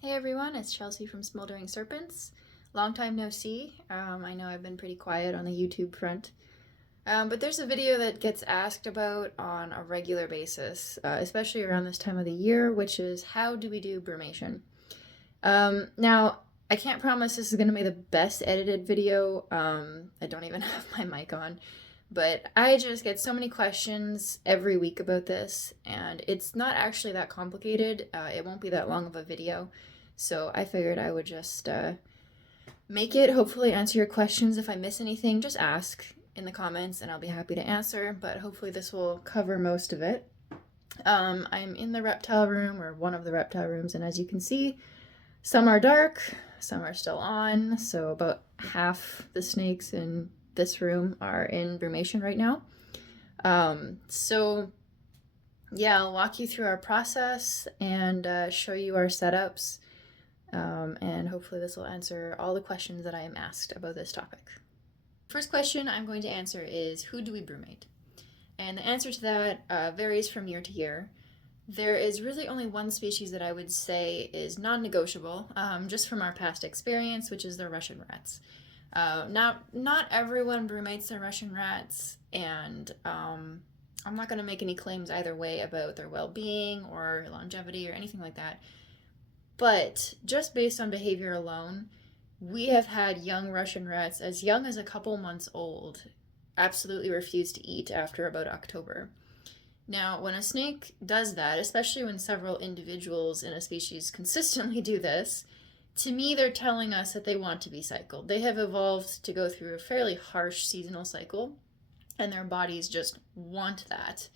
Hey everyone, it's Chelsea from Smoldering Serpents. Long time no see. I know I've been pretty quiet on the YouTube front. But there's a video that gets asked about on a regular basis, especially around this time of the year, which is how do we do brumation? Now, I can't promise this is going to be the best edited video. I don't even have my mic on. But I just get so many questions every week about this, and it's not actually that complicated. It won't be that long of a video. So I figured I would just make it, hopefully answer your questions. If I miss anything, just ask in the comments and I'll be happy to answer, but hopefully this will cover most of it. I'm in the reptile room, or one of the reptile rooms, and as you can see, some are dark, some are still on, so about half the snakes in this room are in brumation right now. So yeah, I'll walk you through our process and show you our setups, and hopefully this will answer all the questions that I am asked about this topic. First question I'm going to answer is, who do we brumate? And the answer to that varies from year to year. There is really only one species that I would say is non-negotiable, just from our past experience, which is the Russian rats. Now, not everyone brumates their Russian rats, and I'm not going to make any claims either way about their well-being or longevity or anything like that. But just based on behavior alone, we have had young Russian rats, as young as a couple months old, absolutely refuse to eat after about October. Now, when a snake does that, especially when several individuals in a species consistently do this, to me they're telling us that they want to be cycled. They have evolved to go through a fairly harsh seasonal cycle, and their bodies just want that.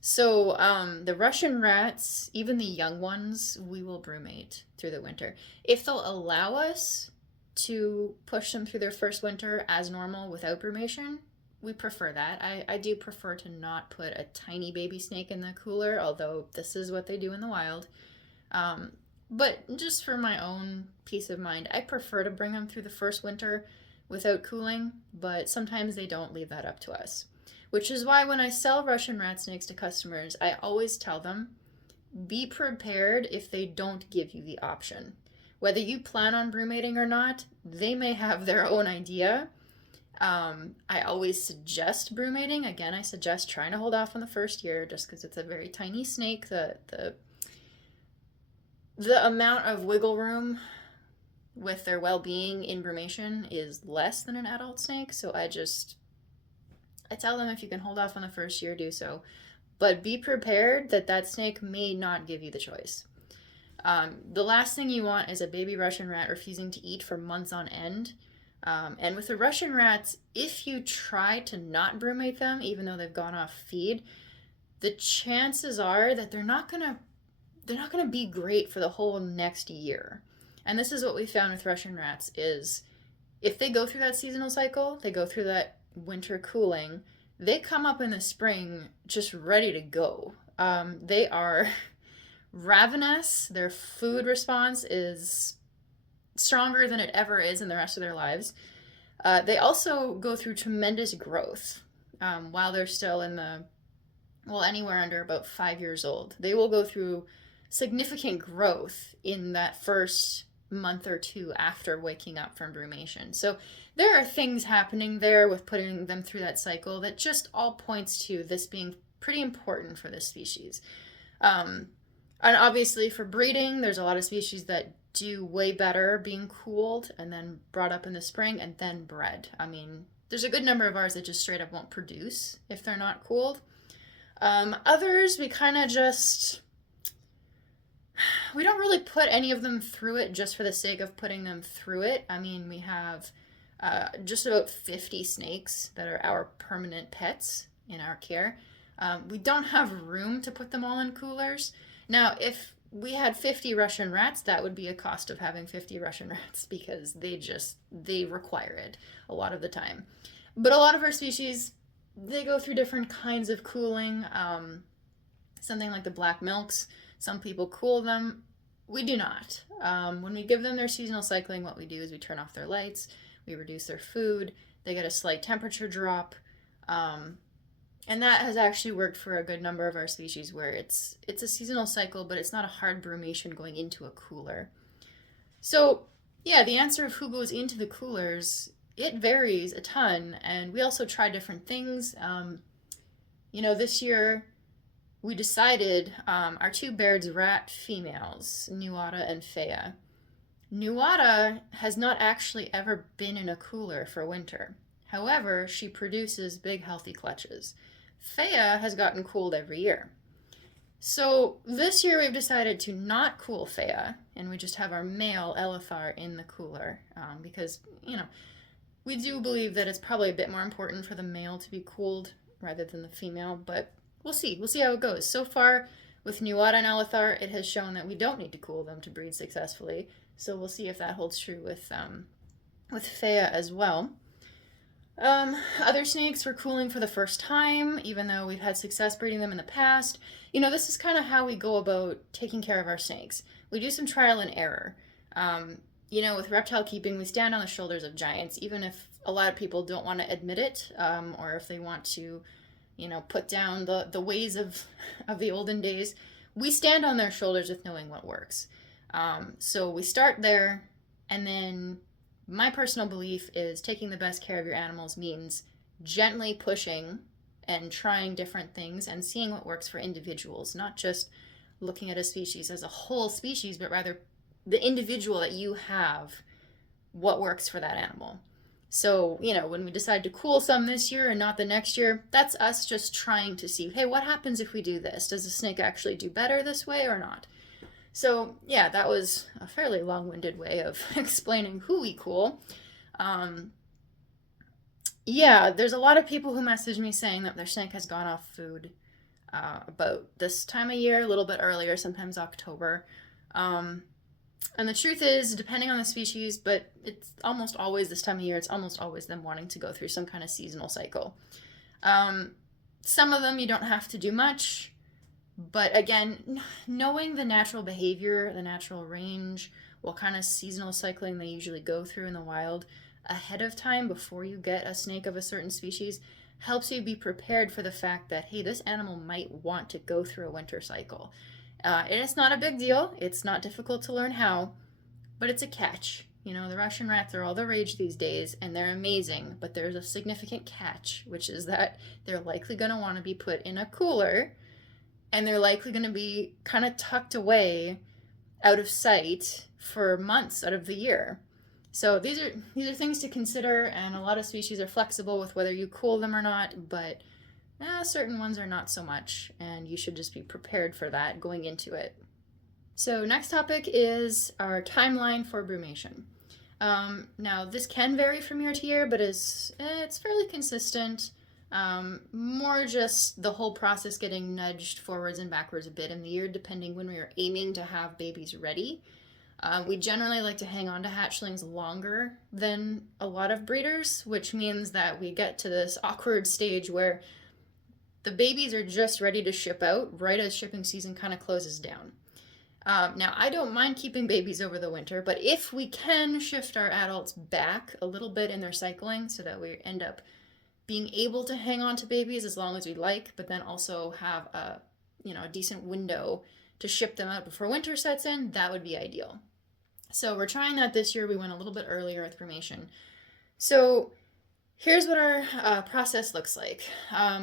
So the Russian rats, even the young ones, we will brumate through the winter. If they'll allow us to push them through their first winter as normal without brumation, we prefer that. I do prefer to not put a tiny baby snake in the cooler, although this is what they do in the wild. But just for my own peace of mind, I prefer to bring them through the first winter without cooling, but sometimes they don't leave that up to us. Which is why when I sell Russian rat snakes to customers, I always tell them, be prepared if they don't give you the option. Whether you plan on brumating or not, they may have their own idea. I always suggest brumating. Again, I suggest trying to hold off on the first year just because it's a very tiny snake. The amount of wiggle room with their well-being in brumation is less than an adult snake, so I tell them if you can hold off on the first year, do so. But be prepared that that snake may not give you the choice. The last thing you want is a baby Russian rat refusing to eat for months on end. And with the Russian rats, if you try to not brumate them, even though they've gone off feed, the chances are that they're not gonna be great for the whole next year. And this is what we found with Russian rats is if they go through that seasonal cycle, they go through that winter cooling, they come up in the spring just ready to go. They are ravenous. Their food response is stronger than it ever is in the rest of their lives. They also go through tremendous growth while they're still anywhere under about 5 years old. They will go through significant growth in that first month or two after waking up from brumation. So there are things happening there with putting them through that cycle that just all points to this being pretty important for this species. And obviously for breeding, there's a lot of species that do way better being cooled and then brought up in the spring and then bred. I mean, there's a good number of ours that just straight up won't produce if they're not cooled. Others, we don't really put any of them through it just for the sake of putting them through it. I mean, we have just about 50 snakes that are our permanent pets in our care. We don't have room to put them all in coolers. Now, if we had 50 Russian rats, that would be a cost of having 50 Russian rats because they require it a lot of the time. But a lot of our species, they go through different kinds of cooling. Something like the black milks, some people cool them. We do not. When we give them their seasonal cycling, what we do is we turn off their lights, we reduce their food, they get a slight temperature drop, and that has actually worked for a good number of our species where it's a seasonal cycle, but it's not a hard brumation going into a cooler. So, yeah, the answer of who goes into the coolers, it varies a ton, and we also try different things. This year we decided our two Baird's rat females, Nuada and Fea. Nuada has not actually ever been in a cooler for winter. However, she produces big, healthy clutches. Fea has gotten cooled every year. So this year we've decided to not cool Fea, and we just have our male Elithar in the cooler because, we do believe that it's probably a bit more important for the male to be cooled rather than the female, but we'll see. We'll see how it goes. So far, with Nuada and Elithar, it has shown that we don't need to cool them to breed successfully. So we'll see if that holds true with Fea as well. Other snakes we're cooling for the first time, even though we've had success breeding them in the past. This is kind of how we go about taking care of our snakes. We do some trial and error. With reptile keeping, we stand on the shoulders of giants, even if a lot of people don't want to admit it, or if they want to, put down the ways of the olden days. We stand on their shoulders with knowing what works. So we start there, and then my personal belief is taking the best care of your animals means gently pushing and trying different things and seeing what works for individuals, not just looking at a species as a whole species, but rather the individual that you have, what works for that animal. So, when we decide to cool some this year and not the next year, that's us just trying to see, hey, what happens if we do this? Does the snake actually do better this way or not? So, yeah, that was a fairly long-winded way of explaining who we cool. Yeah, there's a lot of people who message me saying that their snake has gone off food about this time of year, a little bit earlier, sometimes October. And the truth is, depending on the species, but it's almost always this time of year, it's almost always them wanting to go through some kind of seasonal cycle. Some of them you don't have to do much. But again, knowing the natural behavior, the natural range, what kind of seasonal cycling they usually go through in the wild ahead of time before you get a snake of a certain species helps you be prepared for the fact that, hey, this animal might want to go through a winter cycle. And it's not a big deal. It's not difficult to learn how, but it's a catch. The Russian rats are all the rage these days, and they're amazing, but there's a significant catch, which is that they're likely going to want to be put in a cooler, and they're likely going to be kind of tucked away out of sight for months out of the year. So these are things to consider, and a lot of species are flexible with whether you cool them or not, but certain ones are not so much, and you should just be prepared for that going into it. So next topic is our timeline for brumation. Now, this can vary from year to year, but it's fairly consistent. More just the whole process getting nudged forwards and backwards a bit in the year, depending when we are aiming to have babies ready. We generally like to hang on to hatchlings longer than a lot of breeders, which means that we get to this awkward stage where the babies are just ready to ship out right as shipping season kind of closes down. Now, I don't mind keeping babies over the winter, but if we can shift our adults back a little bit in their cycling so that we end up being able to hang on to babies as long as we like, but then also have a decent window to ship them out before winter sets in, that would be ideal. So we're trying that this year. We went a little bit earlier with brumation. So here's what our process looks like.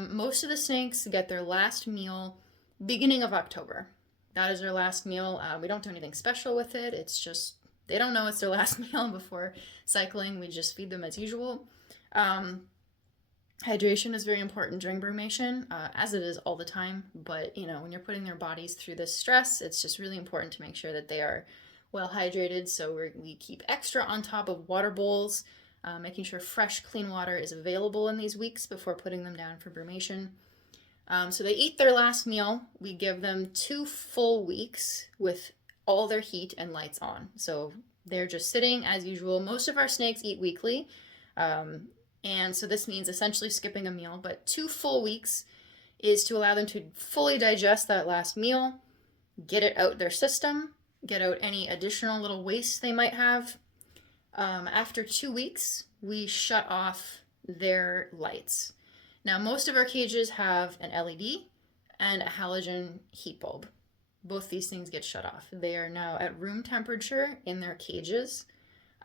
Most of the snakes get their last meal beginning of October. That is their last meal. We don't do anything special with it. It's just, they don't know it's their last meal before cycling. We just feed them as usual. Hydration is very important during brumation, as it is all the time. But, when you're putting their bodies through this stress, it's just really important to make sure that they are well hydrated. So we keep extra on top of water bowls, making sure fresh, clean water is available in these weeks before putting them down for brumation. So they eat their last meal. We give them 2 full weeks with all their heat and lights on. So they're just sitting as usual. Most of our snakes eat weekly. And so this means essentially skipping a meal, but 2 full weeks is to allow them to fully digest that last meal, get it out their system, get out any additional little waste they might have. After 2 weeks, we shut off their lights. Now, most of our cages have an LED and a halogen heat bulb. both these things get shut off. They are now at room temperature in their cages.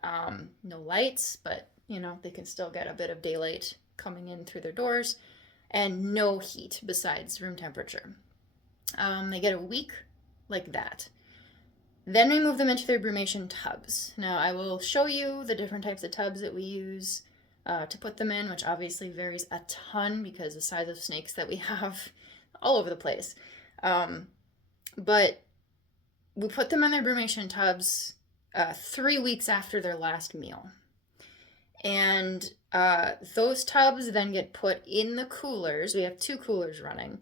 No lights, but they can still get a bit of daylight coming in through their doors, and no heat besides room temperature. They get a week like that. Then we move them into their brumation tubs. Now I will show you the different types of tubs that we use to put them in, which obviously varies a ton because the size of snakes that we have all over the place. But we put them in their brumation tubs 3 weeks after their last meal. And those tubs then get put in the coolers. We have 2 coolers running.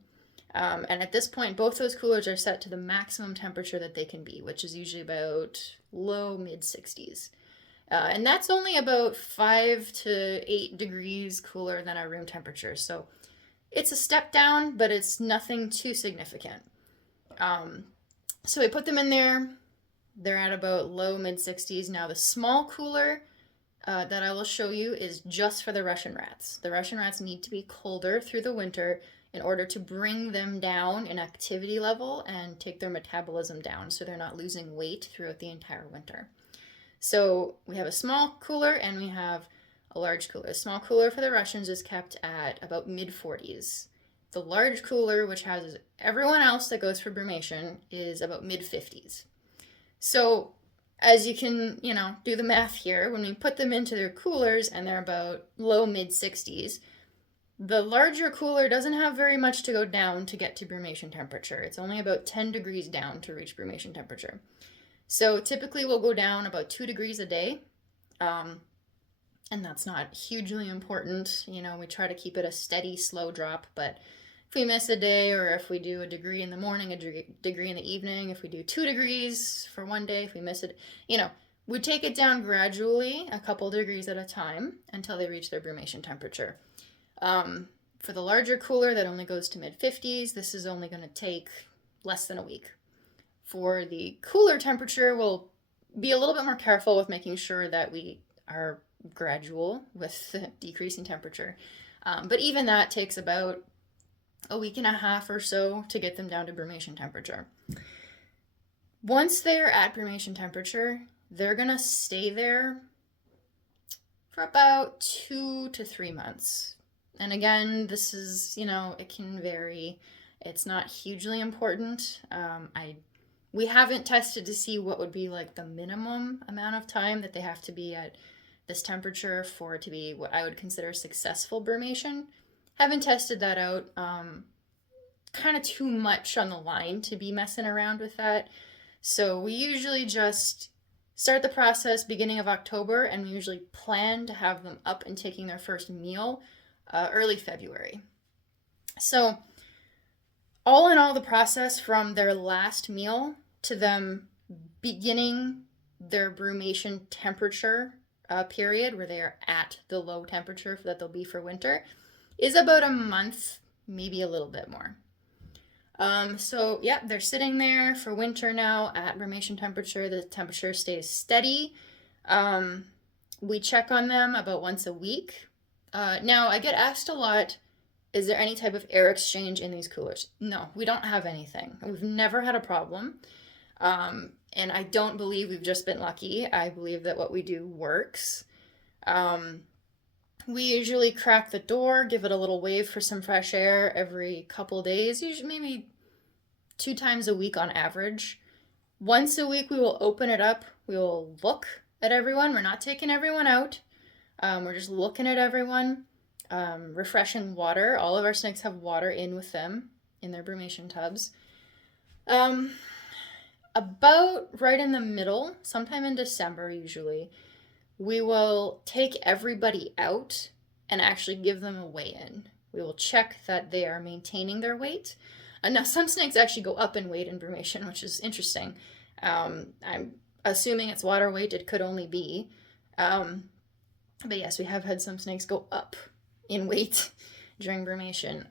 And at this point, both those coolers are set to the maximum temperature that they can be, which is usually about low mid 60s. And that's only about 5 to 8 degrees cooler than our room temperature. So it's a step down, but it's nothing too significant. So we put them in there. They're at about low mid 60s. Now the small cooler that I will show you is just for the Russian rats. The Russian rats need to be colder through the winter in order to bring them down in activity level and take their metabolism down so they're not losing weight throughout the entire winter. So we have a small cooler and we have a large cooler. The small cooler for the Russians is kept at about mid 40s. The large cooler, which houses everyone else that goes for brumation, is about mid 50s. So as you can, do the math here, when we put them into their coolers and they're about low mid 60s, the larger cooler doesn't have very much to go down to get to brumation temperature. It's only about 10 degrees down to reach brumation temperature. So typically we'll go down about 2 degrees a day. And that's not hugely important. We try to keep it a steady, slow drop. But if we miss a day, or if we do a degree in the morning, a degree in the evening, if we do 2 degrees for one day, if we miss it, we take it down gradually, a couple degrees at a time, until they reach their brumation temperature. For the larger cooler that only goes to mid 50s, this is only going to take less than a week. For the cooler temperature, we'll be a little bit more careful with making sure that we are gradual with the decrease in temperature. But even that takes about a week and a half or so to get them down to brumation temperature. Once they're at brumation temperature, they're going to stay there for about 2 to 3 months. And again, this is, it can vary. It's not hugely important. We haven't tested to see what would be like the minimum amount of time that they have to be at this temperature for it to be what I would consider successful brumation. Haven't tested that out. Kind of too much on the line to be messing around with that. So we usually just start the process beginning of October, and we usually plan to have them up and taking their first meal early February. So all in all, the process from their last meal to them beginning their brumation temperature period, where they are at the low temperature that they'll be for winter, is about a month, maybe a little bit more. So yeah, they're sitting there for winter now at brumation temperature. The temperature stays steady. We check on them about once a week. Now, I get asked a lot, is there any type of air exchange in these coolers? No, we don't have anything. We've never had a problem. And I don't believe we've just been lucky. I believe that what we do works. We usually crack the door, give it a little wave for some fresh air every couple days, usually maybe 2 times a week on average. Once a week, we will open it up. We will look at everyone. We're not taking everyone out. We're just looking at everyone, refreshing water. All of our snakes have water in with them in their brumation tubs. About right in the middle, sometime in December usually, we will take everybody out and actually give them a weigh-in. We will check that they are maintaining their weight. Now, some snakes actually go up in weight in brumation, which is interesting. I'm assuming it's water weight. It could only be. But yes, we have had some snakes go up in weight during brumation.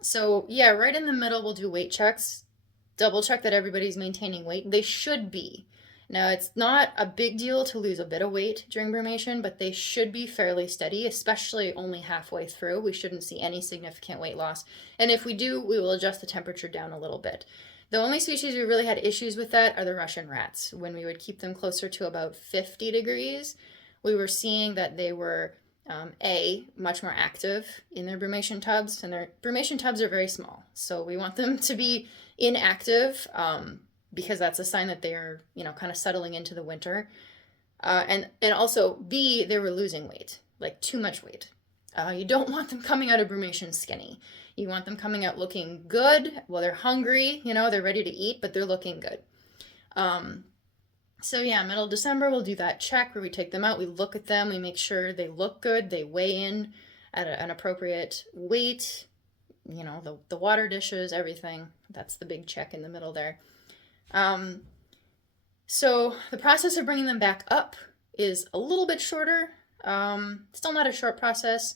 So yeah, right in the middle, we'll do weight checks. Double check that everybody's maintaining weight. They should be. Now, it's not a big deal to lose a bit of weight during brumation, but they should be fairly steady, especially only halfway through. We shouldn't see any significant weight loss. And if we do, we will adjust the temperature down a little bit. The only species we really had issues with that are the Russian rats. When we would keep them closer to about 50 degrees, we were seeing that they were much more active in their brumation tubs, and their brumation tubs are very small. So we want them to be inactive because that's a sign that they are, kind of settling into the winter. And also, B, they were losing weight, like too much weight. You don't want them coming out of brumation skinny. You want them coming out looking good. Well, they're hungry, they're ready to eat, but they're looking good. So yeah, middle of December, we'll do that check where we take them out, we look at them, we make sure they look good, they weigh in at an appropriate weight, the water dishes, everything. That's the big check in the middle there. So the process of bringing them back up is a little bit shorter. Still not a short process.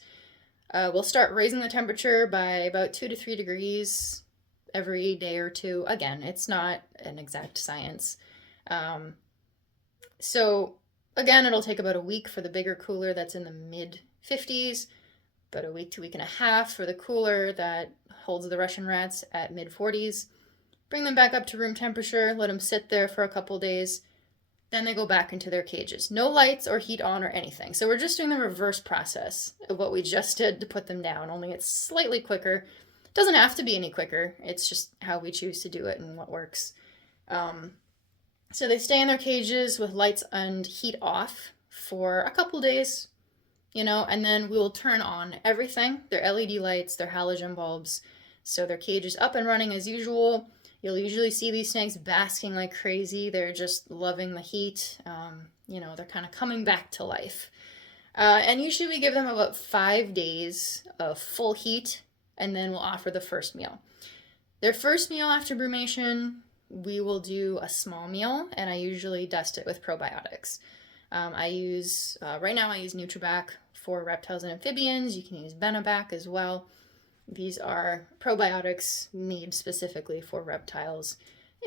We'll start raising the temperature by about 2 to 3 degrees every day or two. Again, it's not an exact science. So again, it'll take about a week for the bigger cooler that's in the mid 50s, about a week to week and a half for the cooler that holds the Russian rats at mid 40s. Bring them back up to room temperature, let them sit there for a couple days. Then they go back into their cages. No lights or heat on or anything. So we're just doing the reverse process of what we just did to put them down, only it's slightly quicker. It doesn't have to be any quicker. It's just how we choose to do it and what works. So they stay in their cages with lights and heat off for a couple days, and then we'll turn on everything, their LED lights, their halogen bulbs. So their cage is up and running as usual. You'll usually see these snakes basking like crazy. They're just loving the heat. They're kind of coming back to life. And usually we give them about 5 days of full heat, and then we'll offer the first meal. Their first meal after brumation, we will do a small meal, and I usually dust it with probiotics. Right now I use Nutribac for reptiles and amphibians. You can use Benebac as well. These are probiotics made specifically for reptiles.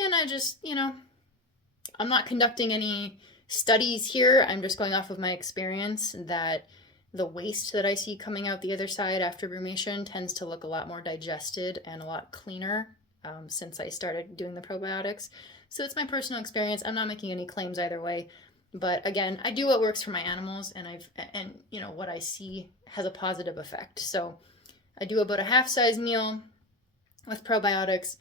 And I just, I'm not conducting any studies here. I'm just going off of my experience that the waste that I see coming out the other side after brumation tends to look a lot more digested and a lot cleaner since I started doing the probiotics. So it's my personal experience. I'm not making any claims either way. But again, I do what works for my animals, and what I see has a positive effect. So I do about a half-size meal with probiotics.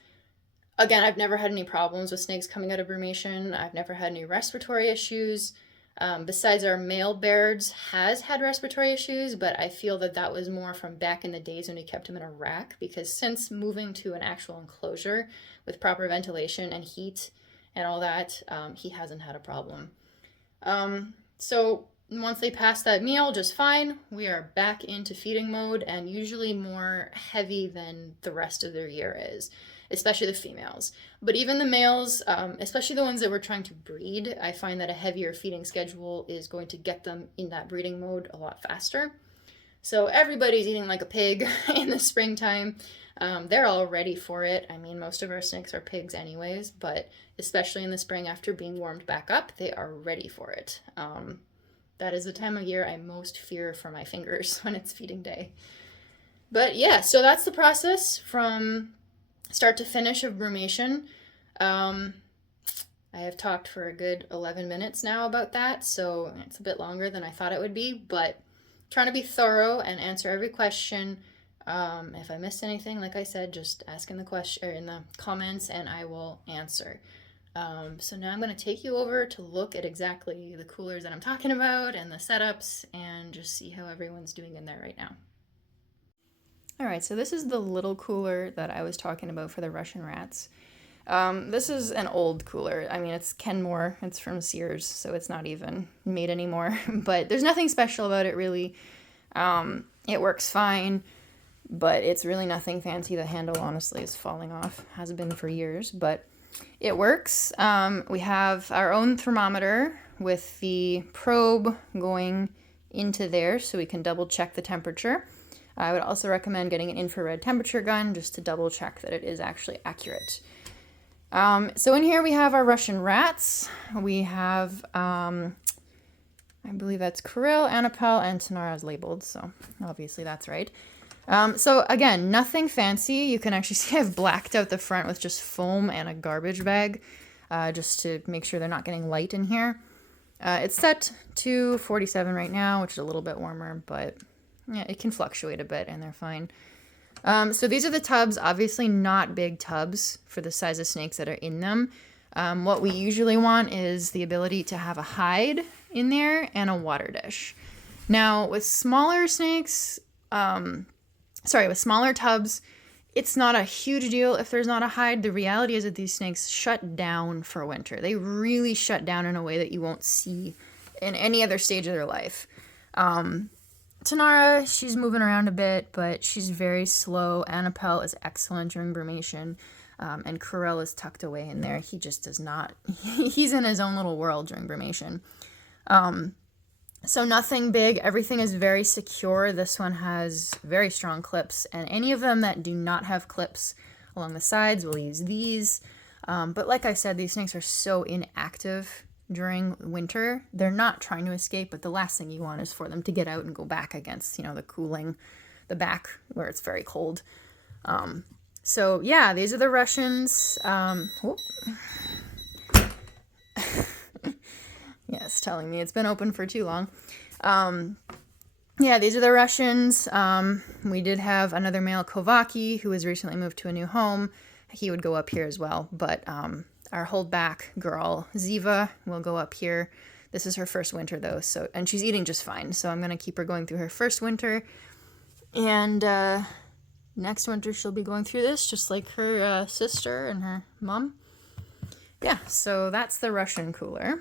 Again, I've never had any problems with snakes coming out of brumation. I've never had any respiratory issues. Besides, our male Bairds has had respiratory issues, but I feel that was more from back in the days when we kept him in a rack, because since moving to an actual enclosure with proper ventilation and heat and all that, he hasn't had a problem. So once they pass that meal just fine, we are back into feeding mode, and usually more heavy than the rest of their year is, especially the females. But even the males, especially the ones that we're trying to breed, I find that a heavier feeding schedule is going to get them in that breeding mode a lot faster. So everybody's eating like a pig in the springtime. They're all ready for it. I mean, most of our snakes are pigs anyways, but especially in the spring after being warmed back up, they are ready for it. That is the time of year I most fear for my fingers when it's feeding day. But yeah, so that's the process from start to finish of brumation. I have talked for a good 11 minutes now about that, so it's a bit longer than I thought it would be, but trying to be thorough and answer every question. If I missed anything, like I said, just ask in the question or in the comments and I will answer. So now I'm going to take you over to look at exactly the coolers that I'm talking about and the setups and just see how everyone's doing in there right now. All right, so this is the little cooler that I was talking about for the Russian rats. This is an old cooler. I mean, it's Kenmore. It's from Sears, so it's not even made anymore. But there's nothing special about it, really. It works fine, but it's really nothing fancy. The handle, honestly, is falling off. Has been for years, but it works. We have our own thermometer with the probe going into there so we can double check the temperature. I would also recommend getting an infrared temperature gun just to double check that it is actually accurate. So in here we have our Russian rats. We have, I believe that's Kirill, Anapel, and Tanara is labeled, so obviously that's right. So again, nothing fancy. You can actually see I've blacked out the front with just foam and a garbage bag, just to make sure they're not getting light in here. It's set to 47 right now, which is a little bit warmer, but yeah, it can fluctuate a bit and they're fine. So these are the tubs, obviously not big tubs for the size of snakes that are in them. What we usually want is the ability to have a hide in there and a water dish. Now with smaller snakes, with smaller tubs, it's not a huge deal if there's not a hide. The reality is that these snakes shut down for winter. They really shut down in a way that you won't see in any other stage of their life. Tanara, she's moving around a bit, but she's very slow. Annapelle is excellent during brumation, and Corel is tucked away in there. He just does not, he's in his own little world during brumation. So nothing big. Everything is very secure. This one has very strong clips, and any of them that do not have clips along the sides, we'll use these. But like I said, these snakes are so inactive during winter. They're not trying to escape, but the last thing you want is for them to get out and go back against, the cooling, the back where it's very cold. So yeah, these are the Russians. Yeah, it's telling me it's been open for too long. Yeah, these are the Russians. We did have another male Kovaki who has recently moved to a new home. He would go up here as well, but our holdback girl, Ziva, will go up here. This is her first winter though, and she's eating just fine, so I'm going to keep her going through her first winter. And next winter she'll be going through this, just like her sister and her mom. Yeah, so that's the Russian cooler.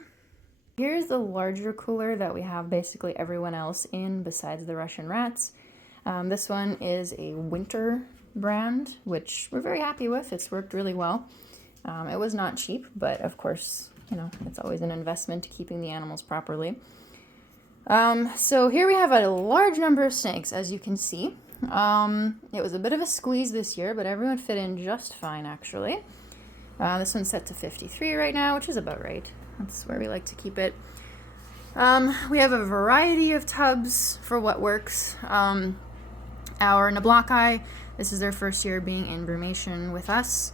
Here's the larger cooler that we have basically everyone else in besides the Russian rats. This one is a winter brand, which we're very happy with. It's worked really well. It was not cheap, but of course, it's always an investment to keeping the animals properly. So here we have a large number of snakes, as you can see. It was a bit of a squeeze this year, but everyone fit in just fine, actually. This one's set to 53 right now, which is about right. That's where we like to keep it. We have a variety of tubs for what works. Our Nablockeye, this is their first year being in brumation with us.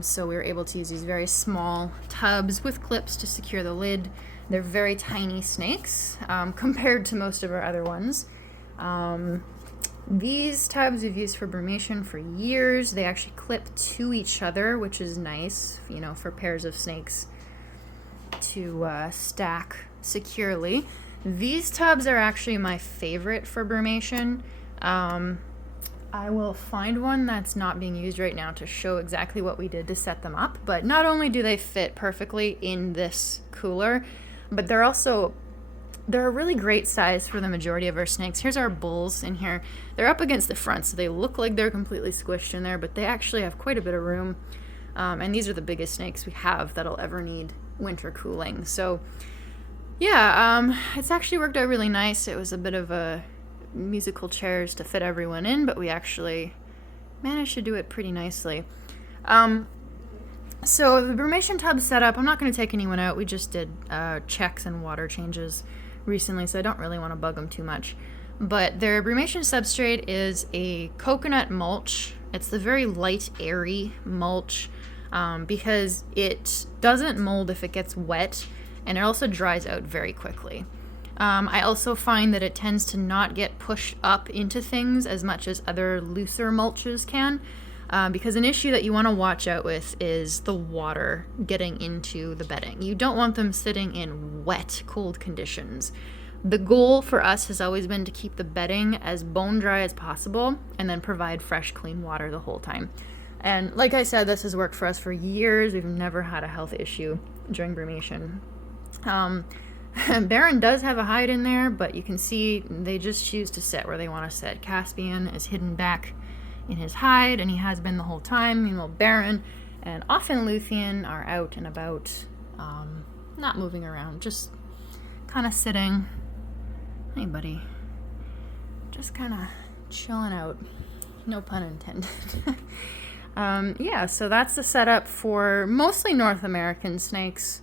So we were able to use these very small tubs with clips to secure the lid. They're very tiny snakes compared to most of our other ones. These tubs we've used for brumation for years. They actually clip to each other, which is nice, for pairs of snakes to stack securely. These tubs are actually my favorite for brumation. I will find one that's not being used right now to show exactly what we did to set them up, but not only do they fit perfectly in this cooler, but they're a really great size for the majority of our snakes. Here's our bulls in here. They're up against the front, so they look like they're completely squished in there, but they actually have quite a bit of room. And these are the biggest snakes we have that'll ever need winter cooling. So yeah, it's actually worked out really nice. It was a bit of a musical chairs to fit everyone in, but we actually managed to do it pretty nicely. So the brumation tub setup, I'm not going to take anyone out. We just did checks and water changes recently, so I don't really want to bug them too much. But their brumation substrate is a coconut mulch. It's the very light, airy mulch. Because it doesn't mold if it gets wet, and it also dries out very quickly. I also find that it tends to not get pushed up into things as much as other looser mulches can, because an issue that you want to watch out with is the water getting into the bedding. You don't want them sitting in wet, cold conditions. The goal for us has always been to keep the bedding as bone dry as possible and then provide fresh, clean water the whole time. And like I said, this has worked for us for years. We've never had a health issue during brumation. Baron does have a hide in there, but you can see they just choose to sit where they want to sit. Caspian is hidden back in his hide, and he has been the whole time. Meanwhile, Baron and often Luthien are out and about, not moving around, just kind of sitting. Hey, buddy. Just kind of chilling out. No pun intended. Yeah, so that's the setup for mostly North American snakes.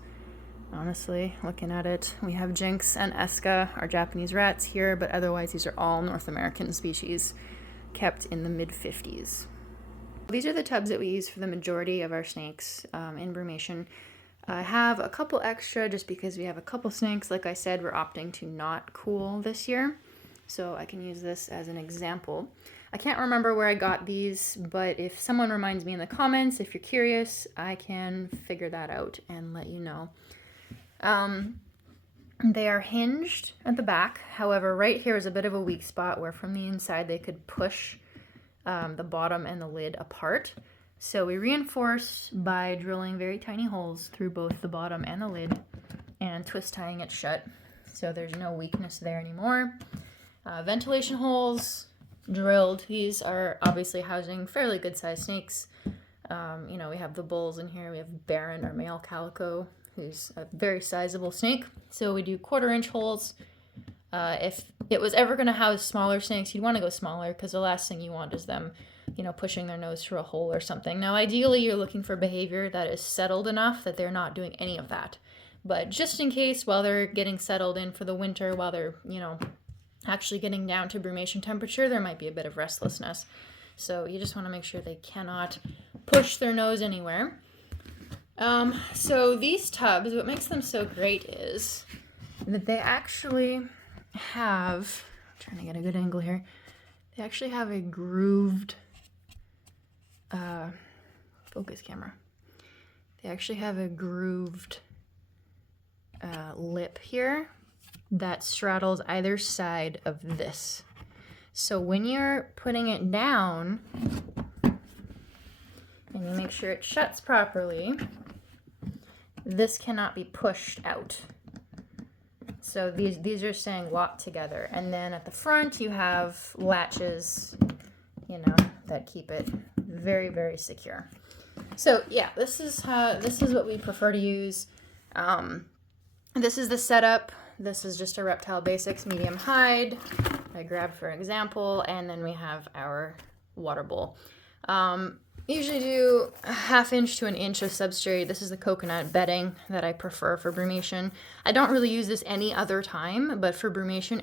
Honestly, looking at it, we have Jinx and Eska, our Japanese rats here, but otherwise these are all North American species. kept in the mid-50s. These are the tubs that we use for the majority of our snakes in brumation. I have a couple extra just because we have a couple snakes. Like I said, we're opting to not cool this year, so I can use this as an example. I can't remember where I got these, but if someone reminds me in the comments, if you're curious, I can figure that out and let you know. They are hinged at the back. However, right here is a bit of a weak spot where from the inside they could push the bottom and the lid apart. So we reinforce by drilling very tiny holes through both the bottom and the lid and twist tying it shut so there's no weakness there anymore. Ventilation holes drilled. These are obviously housing fairly good sized snakes. You know, we have the bulls in here. We have Baron, our male calico, who's a very sizable snake. So we do 1/4-inch holes. If it was ever going to house smaller snakes, you'd want to go smaller because the last thing you want is them, you know, pushing their nose through a hole or something. Now, ideally, you're looking for behavior that is settled enough that they're not doing any of that. But just in case, while they're getting settled in for the winter, while they're, you know, actually getting down to brumation temperature, there might be a bit of restlessness. So you just want to make sure they cannot push their nose anywhere. So these tubs, what makes them so great is that they actually have, I'm trying to get a good angle here, they actually have a grooved focus camera. They actually have a grooved lip here that straddles either side of this. So when you're putting it down and you make sure it shuts properly, this cannot be pushed out. So these are staying locked together. And then at the front you have latches, you know, that keep it very, very secure. So yeah, this is what we prefer to use. This is the setup. This is just a Reptile Basics medium hide I grabbed for example, and then we have our water bowl. Usually do a 1/2 inch to 1 inch of substrate. This is the coconut bedding that I prefer for brumation. I don't really use this any other time, but for brumation,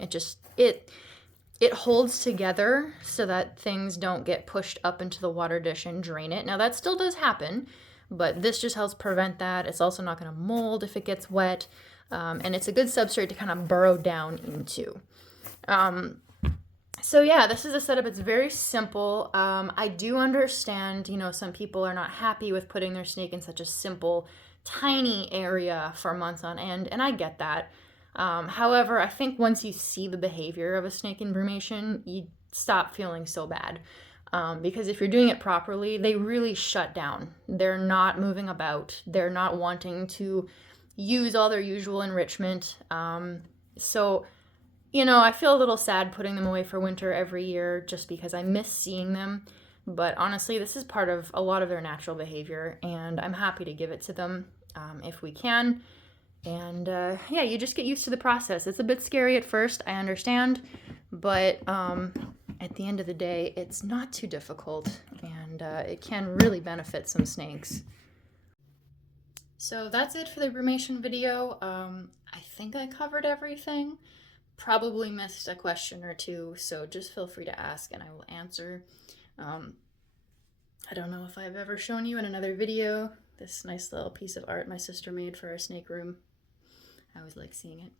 it holds together so that things don't get pushed up into the water dish and drain it. Now that still does happen, but this just helps prevent that. It's also not going to mold if it gets wet, and it's a good substrate to kind of burrow down into. So yeah, this is a setup. It's very simple. I do understand, you know, some people are not happy with putting their snake in such a simple, tiny area for months on end, and I get that. However, I think once you see the behavior of a snake in brumation, you stop feeling so bad. Because if you're doing it properly, they really shut down. They're not moving about. They're not wanting to use all their usual enrichment. So you know, I feel a little sad putting them away for winter every year just because I miss seeing them. But honestly, this is part of a lot of their natural behavior, and I'm happy to give it to them if we can. And yeah, you just get used to the process. It's a bit scary at first, I understand, but at the end of the day, it's not too difficult, and it can really benefit some snakes. So that's it for the brumation video. I think I covered everything. Probably missed a question or two, so just feel free to ask and I will answer. I don't know if I've ever shown you in another video this nice little piece of art my sister made for our snake room. I always like seeing it.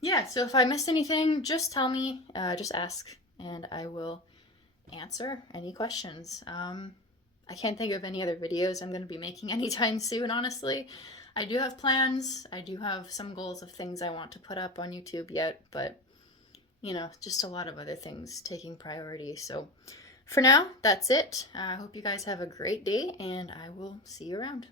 Yeah, so if I missed anything, just tell me, just ask, and I will answer any questions. I can't think of any other videos I'm going to be making anytime soon, honestly. I do have plans. I do have some goals of things I want to put up on YouTube yet, but, you know, just a lot of other things taking priority. So for now, that's it. I hope you guys have a great day, and I will see you around.